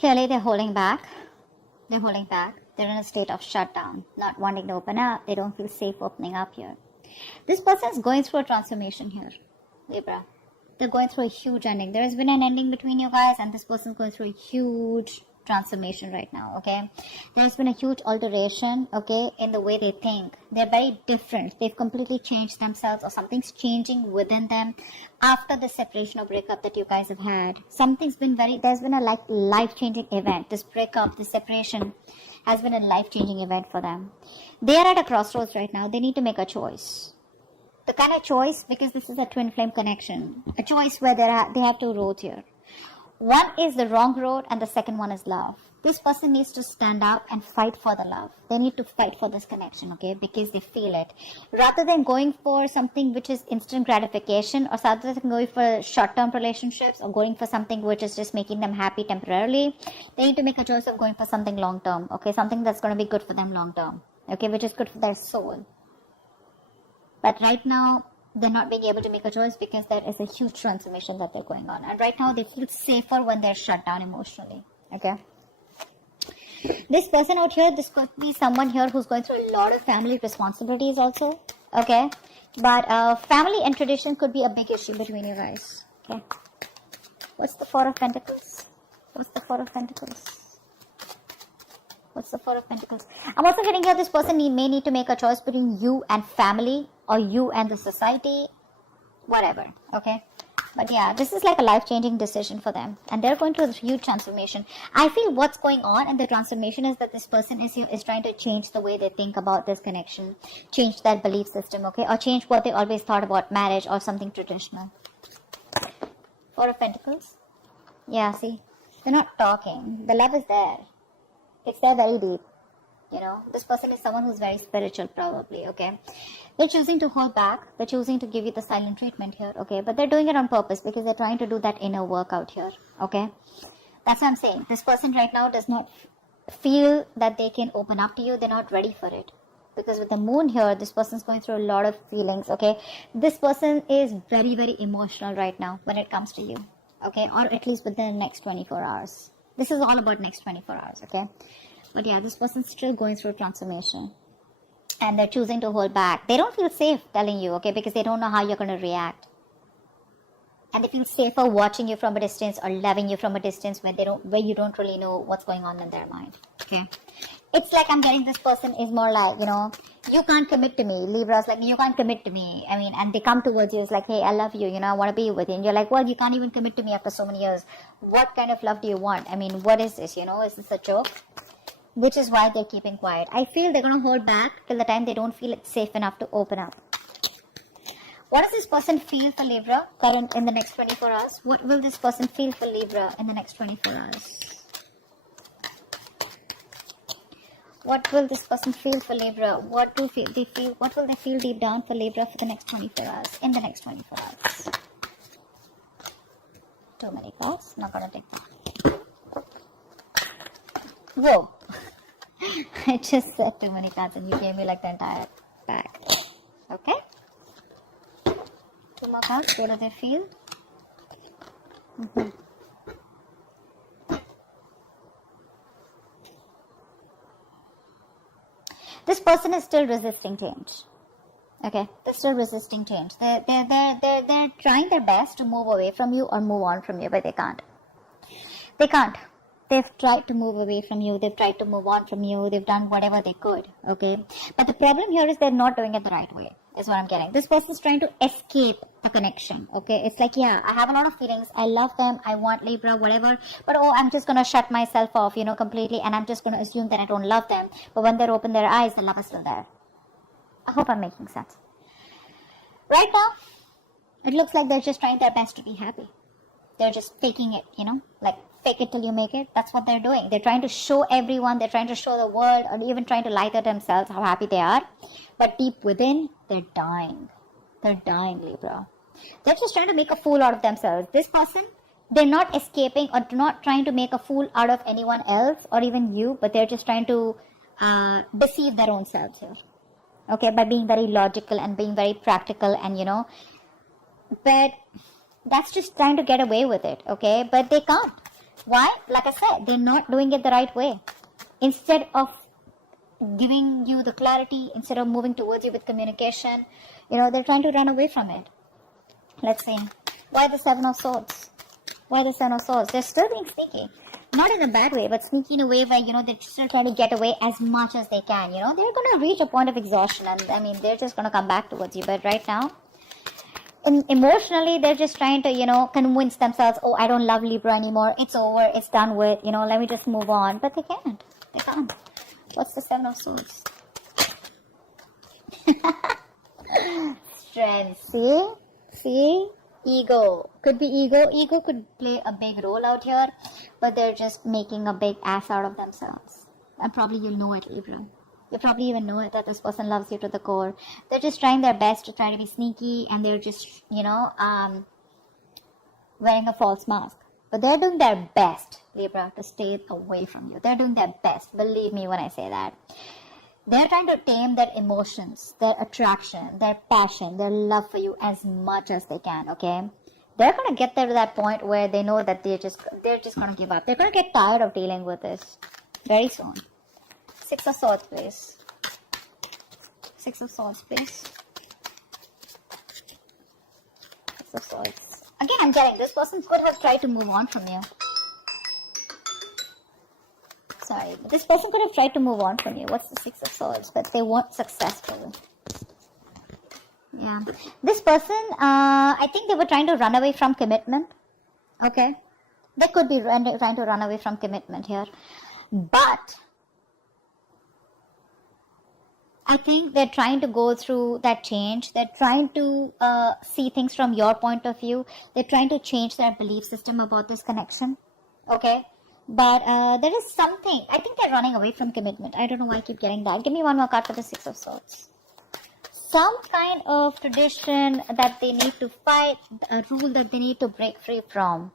Clearly, they're holding back. They're holding back. They're in a state of shutdown, not wanting to open up. They don't feel safe opening up here. This person is going through a transformation here, Libra. They're going through a huge ending. There has been an ending between you guys, and this person is going through a huge transformation right now, okay? There's been a huge alteration, okay, in the way they think. They're very different. They've completely changed themselves, or something's changing within them after the separation or breakup that you guys have had. There's been a life-changing event. This breakup, this separation has been a life-changing event for them. They are at a crossroads right now. They need to make a choice. The kind of choice, because this is a twin flame connection, a choice where they have two roads here. One is the wrong road and the second one is love. This person needs to stand up and fight for the love. They need to fight for this connection, okay, because they feel it. Rather than going for something which is instant gratification, or rather than going for short-term relationships, or going for something which is just making them happy temporarily, they need to make a choice of going for something long-term, okay, something that's going to be good for them long-term, okay, which is good for their soul. But right now, they're not being able to make a choice because there is a huge transformation that they're going on. And right now, they feel safer when they're shut down emotionally. Okay. This person out here, this could be someone here who's going through a lot of family responsibilities also. Okay. But family and tradition could be a big issue between you guys. Okay. What's the Four of Pentacles? What's the Four of Pentacles? What's the Four of Pentacles? I'm also getting here this person may need to make a choice between you and family, or you and the society, whatever, okay? But yeah, this is like a life-changing decision for them, and they're going through a huge transformation. I feel what's going on in the transformation is that this person is trying to change the way they think about this connection, change their belief system, okay? Or change what they always thought about marriage or something traditional. Four of Pentacles. Yeah, see? They're not talking. The love is there. It's there very deep. You know, this person is someone who's very spiritual, probably, okay? They're choosing to hold back. They're choosing to give you the silent treatment here, okay? But they're doing it on purpose because they're trying to do that inner work out here, okay? That's what I'm saying. This person right now does not feel that they can open up to you. They're not ready for it. Because with the moon here, this person's going through a lot of feelings, okay? This person is very, very emotional right now when it comes to you, okay? Or at least within the next 24 hours. This is all about next 24 hours, okay? But yeah, this person's still going through transformation. And they're choosing to hold back. They don't feel safe telling you, okay? Because they don't know how you're going to react. And they feel safer watching you from a distance or loving you from a distance where you don't really know what's going on in their mind, okay? It's like I'm getting this person is more like, you know, you can't commit to me. Libra's like, you can't commit to me. I mean, and they come towards you. It's like, hey, I love you. You know, I want to be with you. And you're like, well, you can't even commit to me after so many years. What kind of love do you want? I mean, what is this? You know, is this a joke? Which is why they're keeping quiet. I feel they're going to hold back till the time they don't feel it's safe enough to open up. What does this person feel for Libra in the next 24 hours? What will this person feel for Libra in the next 24 hours? What will this person feel for Libra? What will they feel deep down for Libra for the next 24 hours? In the next 24 hours. Too many cards. Not going to take that. Whoa. I just said too many cards and you gave me like the entire pack. Okay. Two more cards. What do they feel? This person is still resisting change. Okay, they're still resisting change. They're trying their best to move away from you or move on from you, but they can't. They can't. They've tried to move away from you. They've tried to move on from you. They've done whatever they could. Okay, but the problem here is they're not doing it the right way. Is what I'm getting. This person's trying to escape a connection. Okay, it's like, yeah, I have a lot of feelings. I love them. I want Libra, whatever. But oh, I'm just gonna shut myself off, you know, completely, and I'm just gonna assume that I don't love them. But when they're open their eyes, the love is still there. I hope I'm making sense. Right now, it looks like they're just trying their best to be happy. They're just faking it, you know, like fake it till you make it. That's what they're doing. They're trying to show everyone. They're trying to show the world, or even trying to lie to themselves how happy they are. But deep within, they're dying. They're dying, Libra. They're just trying to make a fool out of themselves. This person, they're not escaping or not trying to make a fool out of anyone else or even you, but they're just trying to deceive their own selves here. Okay, by being very logical and being very practical and, you know, but that's just trying to get away with it, okay? But they can't. Why? Like I said, they're not doing it the right way. Instead of giving you the clarity, instead of moving towards you with communication, they're trying to run away from it. Let's see. Why the Seven of Swords? Why the Seven of Swords? They're still being sneaky. Not in a bad way, but sneaky in a way where, they're still trying to get away as much as they can. They're going to reach a point of exhaustion, and they're just going to come back towards you. But right now, emotionally, they're just trying to, convince themselves, oh, I don't love Libra anymore. It's over. It's done with. Let me just move on. But they can't. They can't. What's the Seven of Swords? Strength. See? Ego. Could be ego. Ego could play a big role out here, but they're just making a big ass out of themselves. And probably you'll know it, Libra. You probably even know it, that this person loves you to the core. They're just trying their best to try to be sneaky, and they're just, wearing a false mask. But they're doing their best, Libra, to stay away from you. They're doing their best. Believe me when I say that. They're trying to tame their emotions, their attraction, their passion, their love for you as much as they can, okay? They're going to get there to that point where they know that they're just going to give up. They're going to get tired of dealing with this very soon. Six of Swords, please. Six of Swords, please. Six of Swords. Again, I'm telling this person could have tried to move on from you. Sorry, this person could have tried to move on from you. What's the Six of Swords? But they weren't successful. Yeah. This person, I think they were trying to run away from commitment. Okay. They could be trying to run away from commitment here. But I think they're trying to go through that change. They're trying to see things from your point of view. They're trying to change their belief system about this connection. Okay. But there is something. I think they're running away from commitment. I don't know why I keep getting that. Give me one more card for the Six of Swords. Some kind of tradition that they need to fight, a rule that they need to break free from.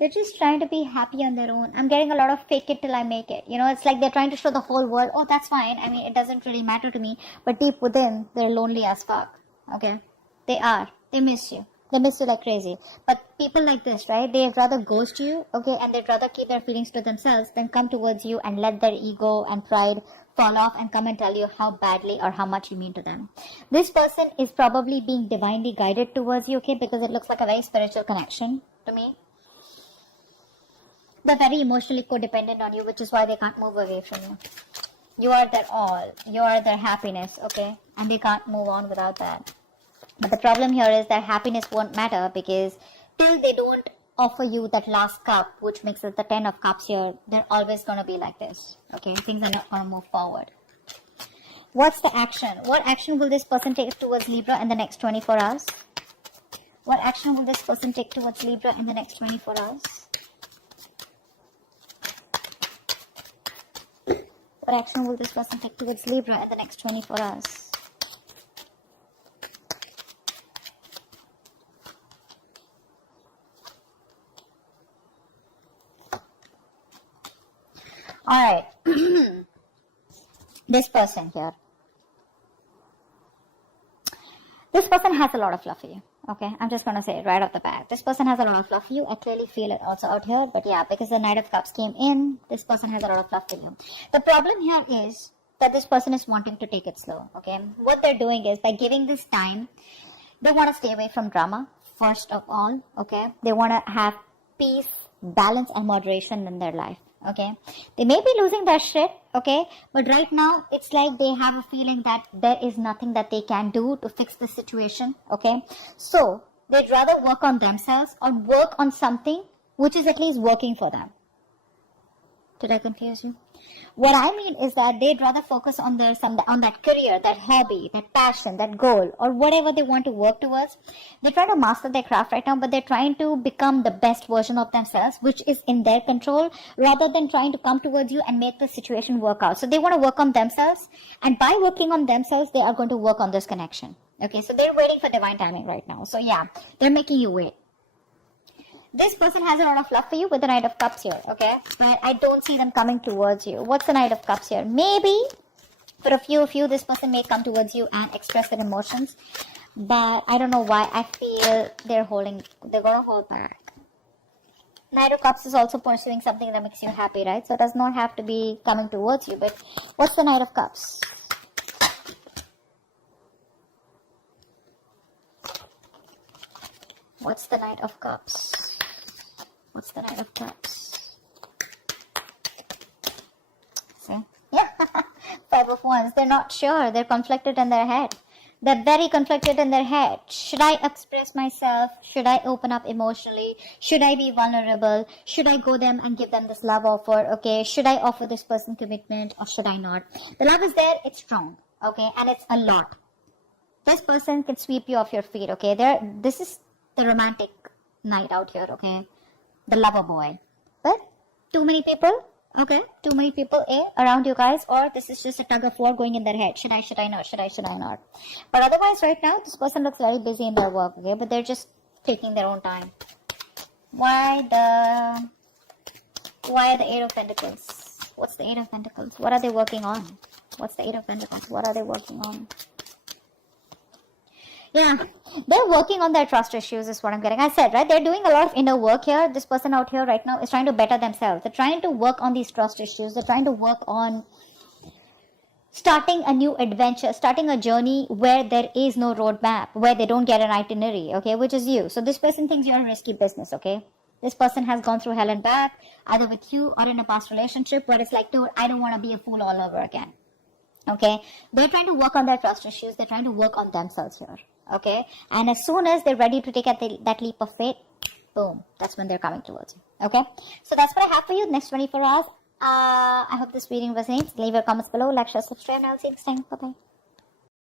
They're just trying to be happy on their own. I'm getting a lot of fake it till I make it. It's like they're trying to show the whole world, oh, that's fine. It doesn't really matter to me. But deep within, they're lonely as fuck. Okay? They are. They miss you. They miss you like crazy. But people like this, right? They'd rather ghost you, okay? And they'd rather keep their feelings to themselves than come towards you and let their ego and pride fall off and come and tell you how badly or how much you mean to them. This person is probably being divinely guided towards you, okay? Because it looks like a very spiritual connection to me. They're very emotionally codependent on you, which is why they can't move away from you. You are their all. You are their happiness, okay? And they can't move on without that. But the problem here is that happiness won't matter, because till they don't offer you that last cup, which makes it the 10 of cups here, they're always going to be like this. Okay, things are not going to move forward. What's the action? What action will this person take towards Libra in the next 24 hours? What action will this person take towards Libra in the next 24 hours? What action will this person take towards Libra in the next 24 hours? Alright, this person here. This person has a lot of love for you. Okay, I'm just going to say it right off the bat. This person has a lot of love for you. I clearly feel it also out here. But yeah, because the Knight of Cups came in, this person has a lot of love for you. The problem here is that this person is wanting to take it slow. Okay, what they're doing is, by giving this time, they want to stay away from drama, first of all. Okay, they want to have peace, balance, and moderation in their life. Okay, they may be losing their shit, okay, but right now it's like they have a feeling that there is nothing that they can do to fix the situation. Okay, so they'd rather work on themselves or work on something which is at least working for them. Did I confuse you? What I mean is that they'd rather focus on on that career, that hobby, that passion, that goal, or whatever they want to work towards. They're trying to master their craft right now, but they're trying to become the best version of themselves, which is in their control, rather than trying to come towards you and make the situation work out. So they want to work on themselves, and by working on themselves, they are going to work on this connection. Okay, so they're waiting for divine timing right now. So yeah, they're making you wait. This person has a lot of love for you with the Knight of Cups here, okay? But I don't see them coming towards you. What's the Knight of Cups here? Maybe for a few of you, this person may come towards you and express their emotions. But I don't know why. I feel they're going to hold back. Knight of Cups is also pursuing something that makes you happy, right? So it does not have to be coming towards you. But what's the Knight of Cups? What's the Knight of Cups? What's the Knight of Cups? See? Yeah. Five of Wands. They're not sure. They're conflicted in their head. They're very conflicted in their head. Should I express myself? Should I open up emotionally? Should I be vulnerable? Should I go them and give them this love offer? Okay. Should I offer this person commitment or should I not? The love is there. It's strong. Okay. And it's a lot. This person can sweep you off your feet. Okay. This is the romantic night out here. Okay. The lover boy. But too many people. Okay, too many people around you guys, or this is just a tug of war going in their head. Should I not? Should I not? But otherwise, right now, this person looks very busy in their work, okay? But they're just taking their own time. Why the Eight of Pentacles? What's the Eight of Pentacles? What are they working on? What's the Eight of Pentacles? What are they working on? Yeah, they're working on their trust issues is what I'm getting. I said, right? They're doing a lot of inner work here. This person out here right now is trying to better themselves. They're trying to work on these trust issues. They're trying to work on starting a new adventure, starting a journey where there is no roadmap, where they don't get an itinerary, okay, which is you. So this person thinks you're a risky business, okay? This person has gone through hell and back, either with you or in a past relationship where it's like, dude, I don't want to be a fool all over again. Okay? They're trying to work on their trust issues. They're trying to work on themselves here. Okay, and as soon as they're ready to take that leap of faith, boom, that's when they're coming towards you. Okay, so that's what I have for you next 24 hours. I hope this reading resonates. Leave your comments below, like, share, subscribe, and I'll see you next time. Bye bye.